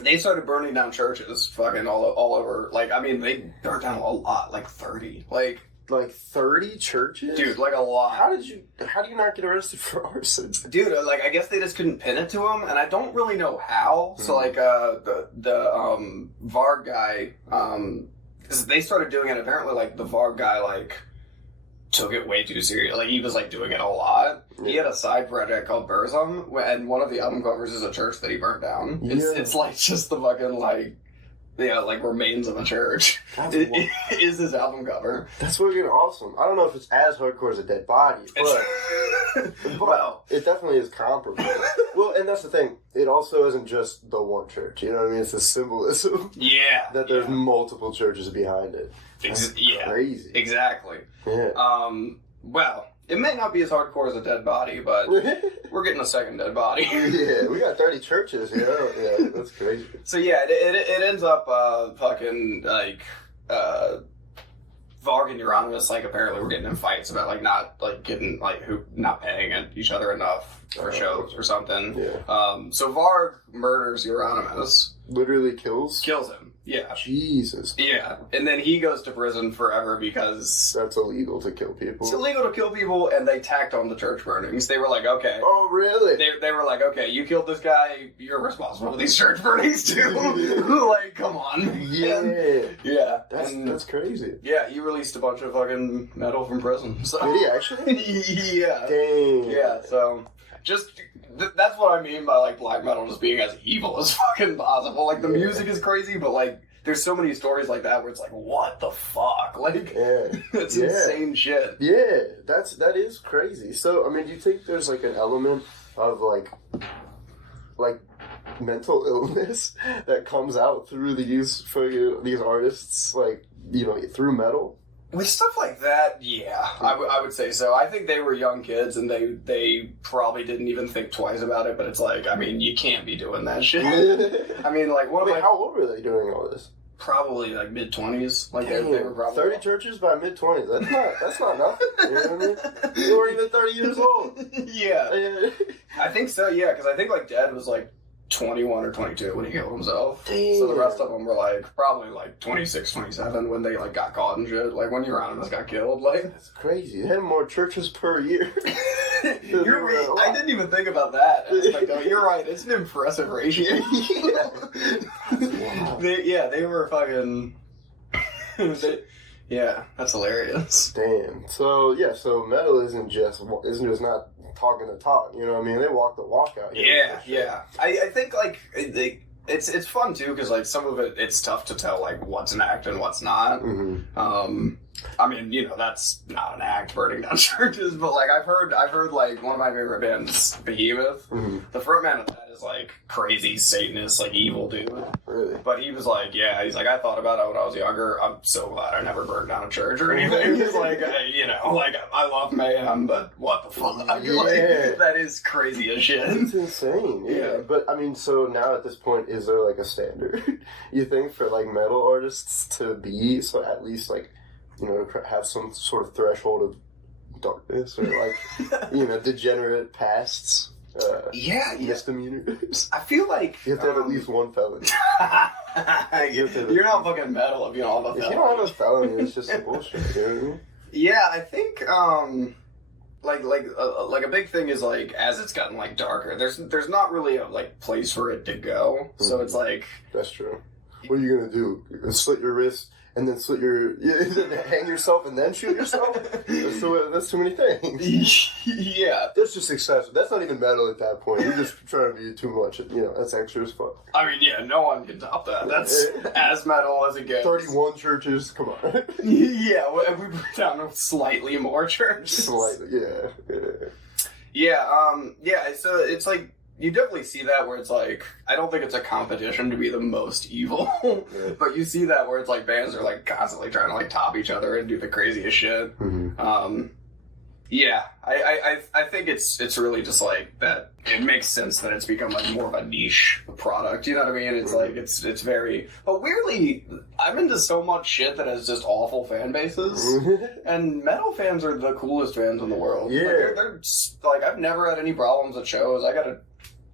They started burning down churches fucking all over. Like, I mean, they burned down a lot, like 30. Like 30 churches? Dude, like a lot. How do you not get arrested for arson? Dude, like, I guess they just couldn't pin it to him, and I don't really know how. So, like, the Varg guy, because they started doing it, apparently, like, the Varg guy, like, took it way too serious. Like, he was, like, doing it a lot. Yeah. He had a side project called Burzum, and one of the album covers is a church that he burnt down. It's like, just the fucking, like... Yeah, like remains of a church. It is his album cover. That's fucking awesome. I don't know if it's as hardcore as a dead body, but well, it definitely is comparable. Well, and that's the thing. It also isn't just the one church. You know what I mean? It's a symbolism. Yeah. That there's multiple churches behind it. That's crazy. Exactly. Yeah. Well, it may not be as hardcore as a dead body, but we're getting a second dead body. Yeah, we got 30 churches, you know? Yeah, that's crazy. So yeah, it ends up fucking, like, Varg and Euronymous, like, apparently were getting in fights about, like, not, like, getting, like, not paying each other enough for shows or something. Yeah. So Varg murders Euronymous. Literally kills him. Yeah. Jesus. Yeah. And then he goes to prison forever because... That's illegal to kill people. It's illegal to kill people, and they tacked on the church burnings. They were like, okay. Oh, really? They were like, okay, you killed this guy, you're responsible for these church burnings, too. Like, come on. Yeah. And, yeah. That's crazy. Yeah, he released a bunch of fucking metal from prison. So. Did he actually? Yeah. Dang. Yeah, so... Just, that's what I mean by, like, black metal just being as evil as fucking possible. Like, the music is crazy, but, like, there's so many stories like that where it's like, what the fuck? Like, it's insane shit. Yeah, that is crazy. So, I mean, do you think there's, like, an element of, like mental illness that comes out through these artists, like, you know, through metal? With stuff like that, yeah, I would say so. I think they were young kids, and they probably didn't even think twice about it, but it's like, I mean, you can't be doing that shit. I mean, like, how old were they doing all this? Probably, like, mid-20s. Like, they were probably... 30 churches by mid-20s. That's not nothing. You know what I mean? They weren't even 30 years old. Yeah. I think so, yeah, because I think, like, Dead was, like, 21 or 22 when he killed himself. Damn. So the rest of them were like probably like 26, 27 when they like got caught and shit. Like when Euronymous got killed, like That's crazy. They had more churches per year. you're right. I didn't even think about that. Like, no, you're right. It's an impressive ratio. Wow. They were fucking. Yeah, that's hilarious. Damn. So metal isn't just not talking the talk. You know what I mean? They walk the walk out here. Yeah. I think like it's fun too because like some of it's tough to tell like what's an act and what's not. Mm-hmm. I mean, you know, that's not an act, burning down churches, but like I've heard like one of my favorite bands, Behemoth. Mm-hmm. The frontman of that is like crazy Satanist, like evil dude. Really? But he was like, he's like, I thought about it when I was younger. I'm so glad I never burned down a church or anything. He's like, you know, like I love mayhem, but what the fuck? Yeah. Like, that is crazy as shit. It's insane. Yeah. But I mean, so now at this point, is there like a standard you think for like metal artists to be so at least like, you know, to have some sort of threshold of darkness or like, you know, degenerate pasts? Misdemeanors. I feel like You have to have at least one felony. You're not fucking metal if you don't have a felony. If you don't have a felony, it's just some bullshit. You know what I mean? Yeah, I think like a big thing is like as it's gotten like darker, there's not really a like place for it to go. Mm-hmm. So it's like that's true. What are you gonna do? You're gonna slit your wrist and then hang yourself and then shoot yourself? That's too many things. Yeah. That's just excessive. That's not even metal at that point. You're just trying to be too much. You know, that's extra as fuck. I mean, yeah, no one can top that. That's as metal as it gets. 31 churches, come on. Yeah, we put down slightly more churches. Slightly, yeah. Yeah, so it's like, you definitely see that where it's like, I don't think it's a competition to be the most evil, but you see that where it's like bands are like constantly trying to like top each other and do the craziest shit. Mm-hmm. Yeah, I think it's really just like that. It makes sense that it's become like more of a niche product. You know what I mean? It's like it's very. But weirdly, I'm into so much shit that has just awful fan bases, and metal fans are the coolest fans in the world. Yeah, like, they're like I've never had any problems at shows. I got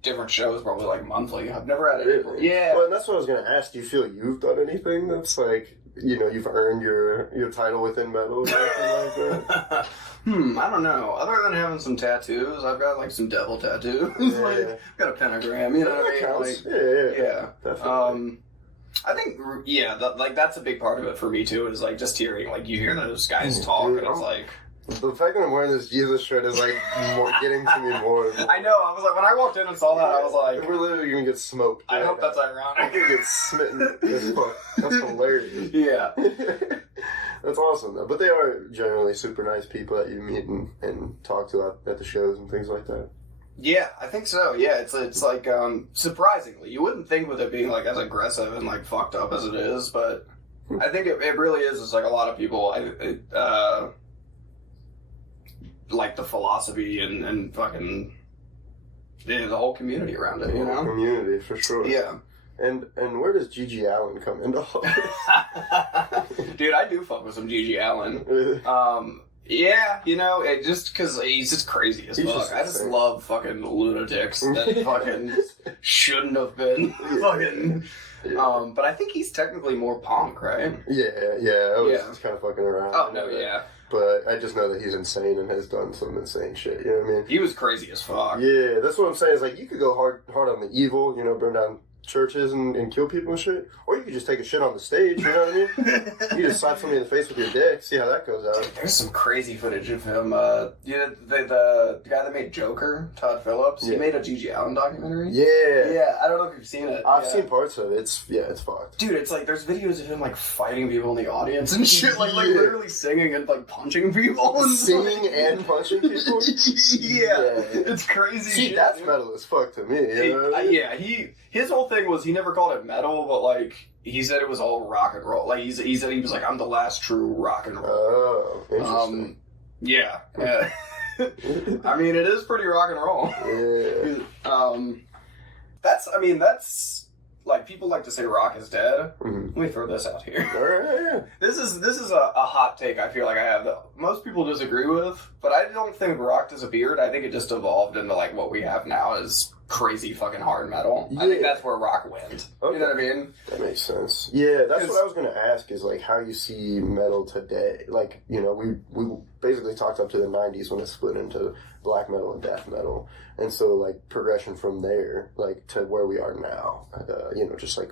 different shows probably like monthly. I've never had any. Really? Yeah. Well, and that's what I was gonna ask. Do you feel you've done anything that's like, you know, you've earned your title within metal or anything like that? I don't know. Other than having some tattoos, I've got like some devil tattoos. Yeah. Like, I've got a pentagram. You know what I mean? Counts. Like, yeah. Definitely. I think like that's a big part of it for me too. Is like just hearing like you hear those guys talk, and it's like. The fact that I'm wearing this Jesus shirt is like getting to me more. I know. I was like, when I walked in and saw that, I was like, we're literally gonna get smoked. I hope that's ironic. We're gonna get smitten as fuck. That's hilarious. Yeah. That's awesome though. But they are generally super nice people that you meet and talk to at the shows and things like that. Yeah, I think so. Yeah, it's like surprisingly, you wouldn't think with it being like as aggressive and like fucked up as it is, but I think it really is. It's like a lot of people. Like the philosophy and fucking the whole community around it, you know? Community, for sure. Yeah. And where does Gigi Allen come into all this? Dude, I do fuck with some Gigi Allen. Yeah, you know, just because he's just crazy as fuck. I just love fucking lunatics that fucking shouldn't have been fucking... but I think he's technically more punk, right? Yeah, I was just kind of fucking around. Oh, no, yeah. But I just know that he's insane and has done some insane shit, you know what I mean? He was crazy as fuck. Yeah, that's what I'm saying. Is like, you could go hard on the evil, you know, burn down churches and kill people and shit. Or you could just take a shit on the stage, you know what I mean? You just slap somebody in the face with your dick, see how that goes out. There's some crazy footage of him. The guy that made Joker, Todd Phillips, he made a Gigi Allen documentary. Yeah, I don't know if you've seen it. I've seen parts of it. It's fucked. Dude, it's like, there's videos of him, like, fighting people in the audience and shit, like literally singing and, like, punching people. And singing and punching people? It's crazy shit. See, that's metal as fuck to me, you know? His whole thing was he never called it metal, but like he said it was all rock and roll. Like he said he was like, I'm the last true rock and roll. Oh, interesting. Yeah. I mean, it is pretty rock and roll. Yeah. That's like people like to say rock is dead. Mm-hmm. Let me throw this out here. All right. This is a hot take I feel like I have that most people disagree with, but I don't think rock disappeared. I think it just evolved into like what we have now is crazy fucking hard metal. Yeah. I think that's where rock went. Okay. You know what I mean? That makes sense. Yeah, that's what I was going to ask is, like, how you see metal today. Like, you know, we basically talked up to the 90s when it split into black metal and death metal. And so, like, progression from there, like, to where we are now, you know, just, like,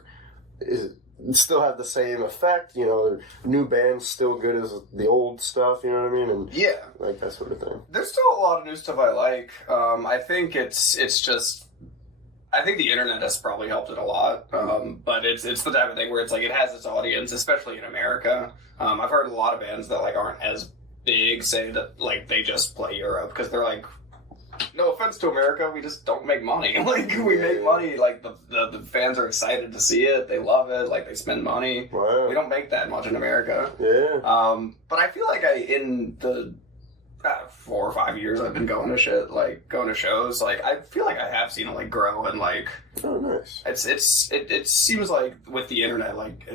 is it still have the same effect, you know, new bands still good as the old stuff, you know what I mean? And yeah, like that sort of thing. There's still a lot of new stuff I like. I think it's just, I think the internet has probably helped it a lot. But it's the type of thing where it's like it has its audience, especially in America. I've heard a lot of bands that like aren't as big say that like they just play Europe because they're like, no offense to America, we just don't make money. Like, we make money, like, the fans are excited to see it, they love it, like, they spend money. Wow. We don't make that much in America. Yeah. But I feel like in the 4 or 5 years I've been going to shows, like, I feel like I have seen it, like, grow and, like... Oh, nice. It seems like, with the internet, like...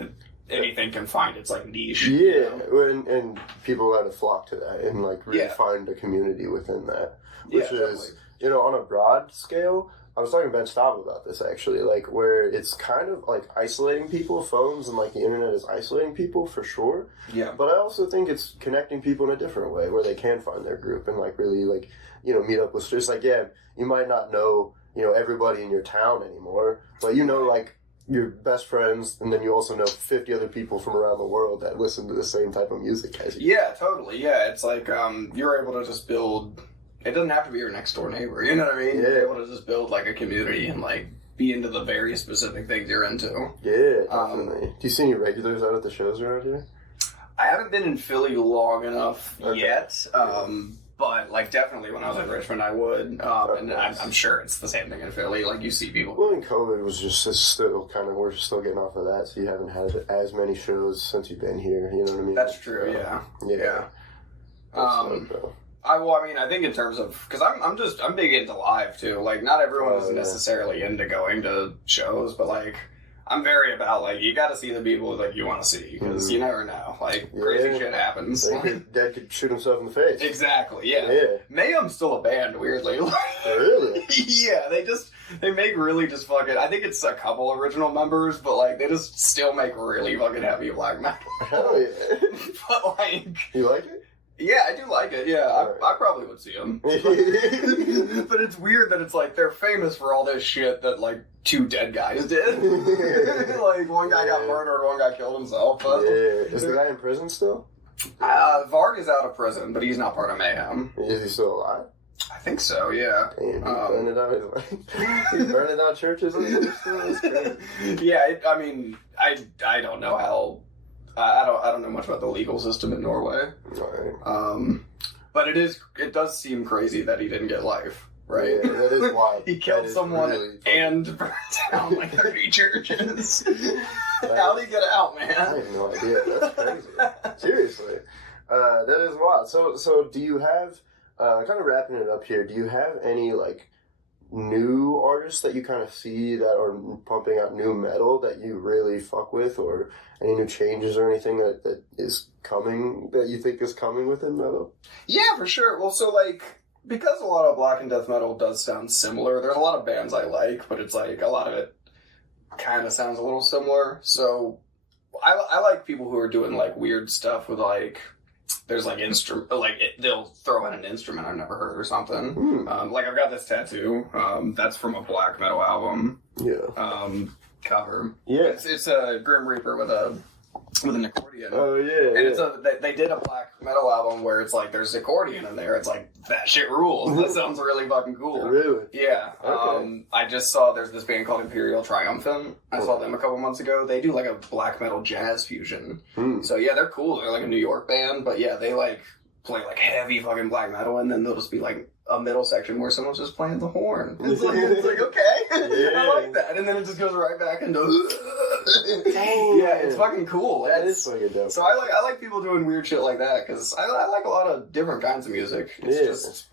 anything can find its like niche. Yeah, you know? and people had to flock to that and like really find a community within that, which is totally. You know, on a broad scale. I was talking to Ben Staub about this actually, like where it's kind of like isolating people, phones and like the internet is isolating people for sure. Yeah. But I also think it's connecting people in a different way where they can find their group and like really like, you know, meet up with just like, yeah, you might not know, you know, everybody in your town anymore, but you know like your best friends, and then you also know 50 other people from around the world that listen to the same type of music as you. Yeah, totally. Yeah, it's like you're able to just build. It doesn't have to be your next door neighbor. You know what I mean? Yeah. You're able to just build like a community and like be into the very specific things you're into. Yeah, definitely. Do you see any regulars out at the shows around here? I haven't been in Philly long enough yet. But, like, definitely when I was in Richmond, I would. And I'm sure it's the same thing in Philly. Like, you see people. Well, and COVID was just it's still kind of, we're still getting off of that, so you haven't had as many shows since you've been here, you know what I mean? That's true, yeah. Yeah. I think in terms of, because I'm big into live, too. Like, not everyone is necessarily into going to shows, but, like, I'm very about, like, you gotta see the people that you want to see, because you never know. Like, crazy shit happens. Dad could shoot himself in the face. Exactly, yeah. Mayhem's still a band, weirdly. Really? Yeah, they make really just fucking, I think it's a couple original members, but, like, they just still make really fucking heavy black metal. Hell yeah. But, like... You like it? Yeah, I do like it, yeah. I probably would see them. But it's weird that it's like, they're famous for all this shit that, like, 2 dead guys did. Like, one guy got murdered, one guy killed himself. Yeah. Is the guy in prison still? Varg is out of prison, but he's not part of Mayhem. Is he still alive? I think so, yeah. Damn, he's burning out churches and stuff. That's crazy. Yeah, I don't know how... I don't know much about the legal system in Norway. Right. But it does seem crazy that he didn't get life, right? Yeah, that is wild. He killed someone really and burned down like 30 churches. How'd he get out, man? I have no idea. That's crazy. Seriously. That is wild. So do you have, kind of wrapping it up here, do you have any, like, new artists that you kind of see that are pumping out new metal that you really fuck with, or any new changes or anything that is coming, that you think is coming within metal? Yeah, for sure. Well, so, like, because a lot of black and death metal does sound similar, there's a lot of bands I like, but it's like, a lot of it kind of sounds a little similar. So, I like people who are doing, like, weird stuff with, like, there's like they'll throw in an instrument I've never heard or something. Like I've got this tattoo. That's from a black metal album. Yeah. Cover. Yeah. It's a Grim Reaper with an accordion. Oh yeah. And they did a black metal album where it's like there's accordion in there. It's like that shit rules. That sounds really fucking cool. Really? Yeah. Okay. I just saw there's this band called Imperial Triumphant. I saw them a couple months ago. They do like a black metal jazz fusion. So yeah, they're cool. They're like a New York band, but yeah, they like play like heavy fucking black metal, and then they'll just be like a middle section where someone's just playing the horn. It's like okay, yeah. I like that, and then it just goes right back into. Dang. Yeah, it's fucking cool. That is fucking dope. So I like people doing weird shit like that because I like a lot of different kinds of music. It's just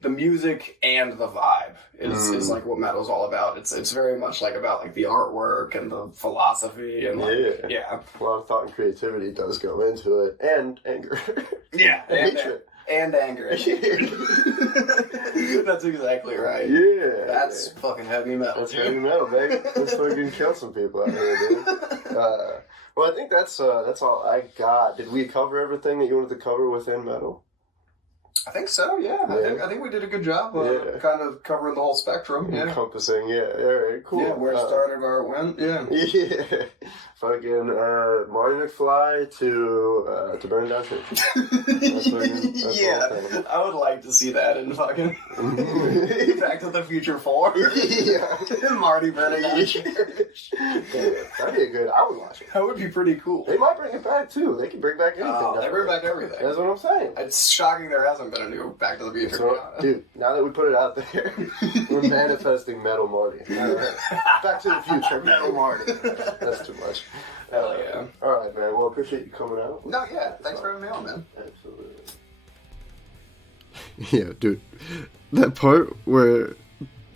the music and the vibe is like what metal's all about. It's very much like about like the artwork and the philosophy and like, yeah. A lot of thought and creativity does go into it, and anger. Yeah, and hatred. And anger. That's exactly right. Yeah. That's fucking heavy metal. That's heavy metal, baby. Let's fucking kill some people out here, dude. Well, I think that's all I got. Did we cover everything that you wanted to cover within metal? I think so, yeah. I think we did a good job kind of covering the whole spectrum. Yeah. Encompassing, yeah. All right, cool. Yeah, where it started, where it went, yeah. Yeah. Fucking Marty McFly to burn down church. Yeah, I would like to see that in fucking Back to the Future 4. Yeah. Marty burning down church. That'd be good. I would watch it. That would be pretty cool. They might bring it back, too. They can bring back anything. Oh, they bring back everything. That's what I'm saying. It's shocking there hasn't been a new Back to the Future. So, dude, now that we put it out there, we're manifesting Metal Marty. All right. Back to the Future, Metal Marty. That's too much. Hell yeah. Alright, man. Well, I appreciate you coming out. No, yeah. Thanks for having me on, man. Absolutely. Yeah, dude. That part where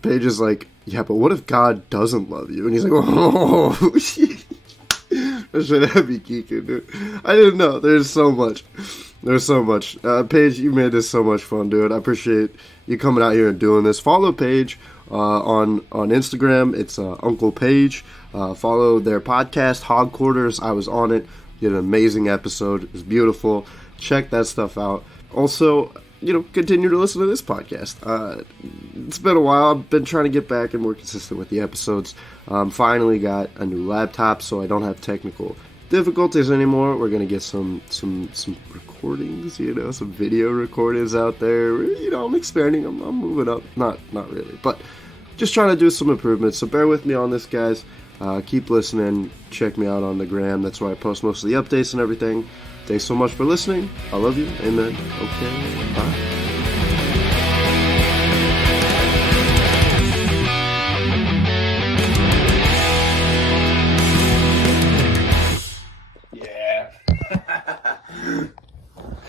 Paige is like, yeah, but what if God doesn't love you? And he's like, oh, shit. That shit had me geeking, dude. I didn't know. There's so much. Paige, you made this so much fun, dude. I appreciate you coming out here and doing this. Follow Paige on Instagram. It's Uncle Paige. Follow their podcast, Hog Quarters. I was on it. Did an amazing episode. It was beautiful. Check that stuff out. Also, continue to listen to this podcast. It's been a while. I've been trying to get back and more consistent with the episodes. Finally got a new laptop, so I don't have technical difficulties anymore. We're gonna get some recordings, some video recordings out there. I'm expanding. I'm moving up. Not really, but just trying to do some improvements. So bear with me on this, guys. Keep listening. Check me out on the gram. That's where I post most of the updates and everything. Thanks so much for listening. I love you. Amen. Okay. Bye.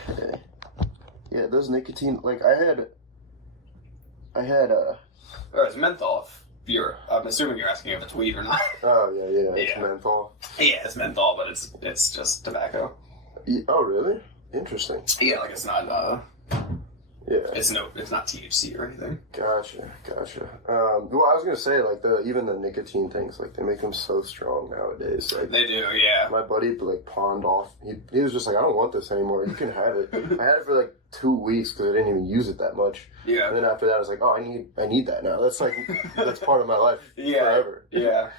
Okay. Yeah, those nicotine, Oh, it's menthol. I'm assuming you're asking if it's weed or not. Oh, yeah, it's menthol. Yeah, it's menthol, but it's just tobacco. Oh, really? Interesting. Yeah, it's not, yeah. It's not THC or anything. Gotcha. Well, I was gonna say, even the nicotine things, they make them so strong nowadays. They do, yeah. My buddy, pawned off. He was just like, I don't want this anymore. You can have it. I had it for, 2 weeks because I didn't even use it that much. Yeah. And then after that, I was like, oh, I need that now. That's, that's part of my life forever. Yeah.